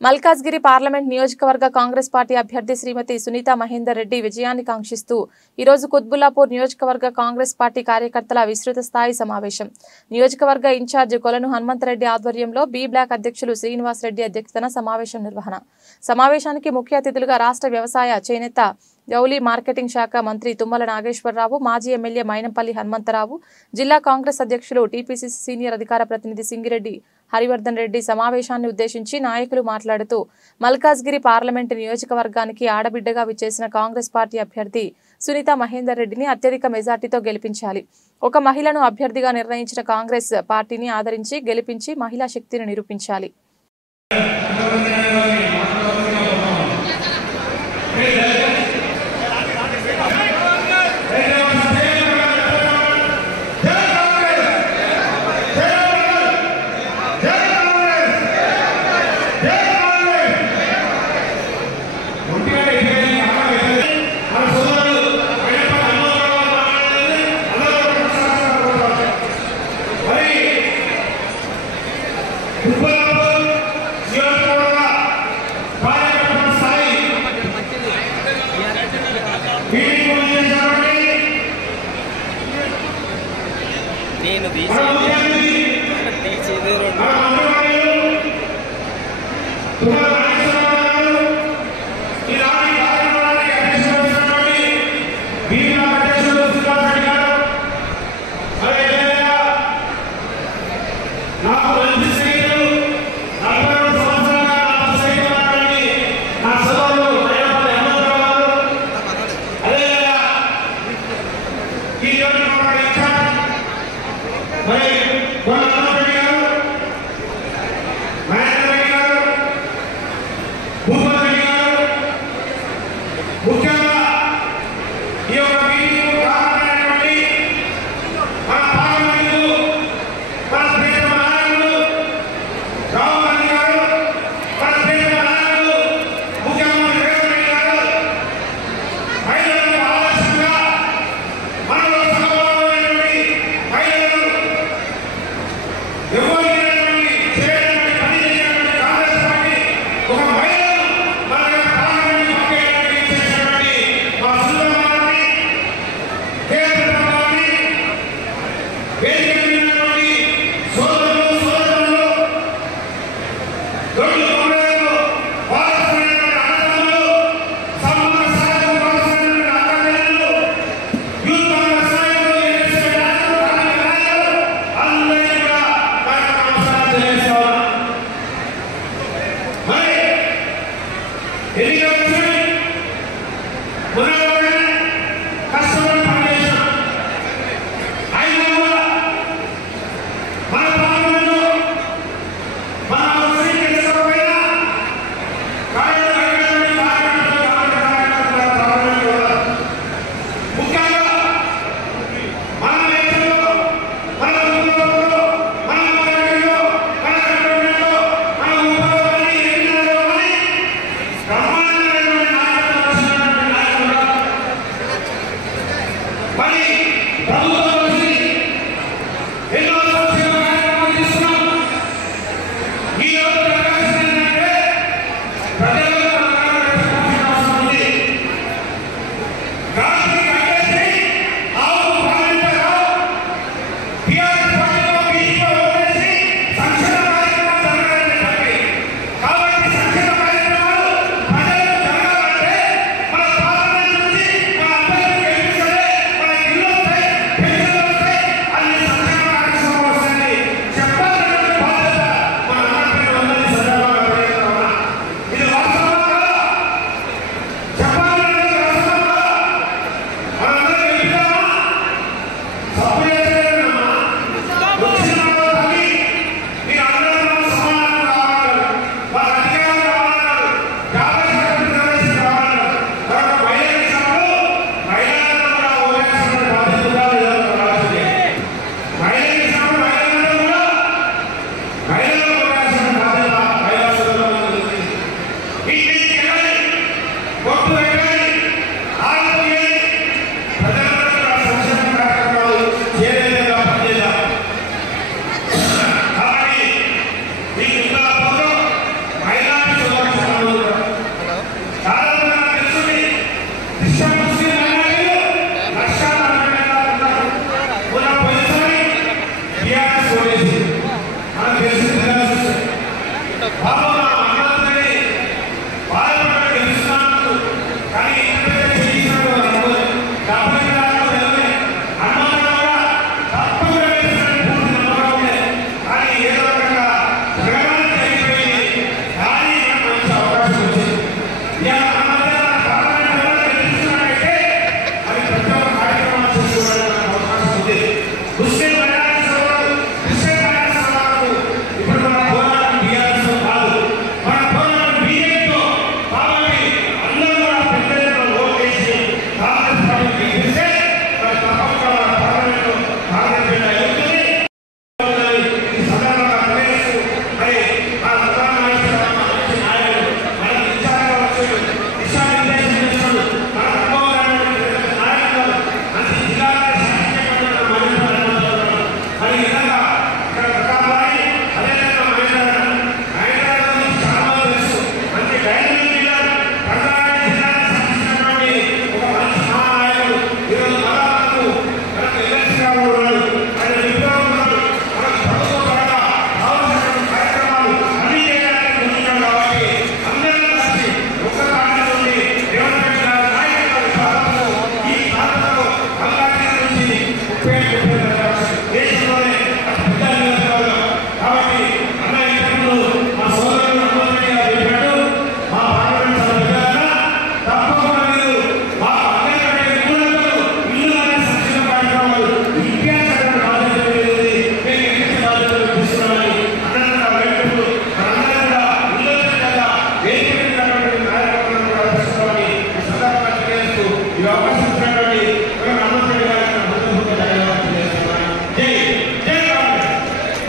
Malkajgiri parliament నియోజకవర్గ Congress party అభ్యర్థి శ్రీమతి సునీత మహేందర్ రెడ్డి విజయాన్ని కాంక్షిస్తూ ఈ రోజు కుత్బుల్లాపూర్ నియోజకవర్గ కాంగ్రెస్ పార్టీ కార్యకర్తల విస్తృత స్థాయి సమావేశం నియోజకవర్గ ఇన్ఛార్జ్ కొలను హనుమంతరెడ్డి ఆధ్వర్యంలో బి బ్లాక్ అధ్యక్షులు శ్రీనివాస్ రెడ్డి అధ్యక్షతన సమావేశం నిర్వహణ సమావేశానికి ముఖ్య అతిథులుగా రాష్ట్ర వ్యవసాయ చేనేత జౌలి మార్కెటింగ్ శాఖ మంత్రి తుమ్మల నాగేశ్వరరావు మాజీ ఎమ్మెల్యే మైనంపల్లి హనుమంతరావు జిల్లా కాంగ్రెస్ అధ్యక్షులు టీపీసీసీ సీనియర్ అధికార ప్రతినిధి సింగిరెడ్డి హరివర్ధన్ రెడ్డి సమావేశాన్ని ఉద్దేశించి నాయకులు మాట్లాడుతూ మల్కాజ్గిరి పార్లమెంటు నియోజకవర్గానికి ఆడబిడ్డగా విచ్చేసిన కాంగ్రెస్ పార్టీ అభ్యర్థి సునీత మహేందర్ రెడ్డిని అత్యధిక మెజార్టీతో గెలిపించాలి. ఒక మహిళను అభ్యర్థిగా నిర్ణయించిన కాంగ్రెస్ పార్టీని ఆదరించి గెలిపించి మహిళా శక్తిని నిరూపించాలి. నేను తీసేది Here we go.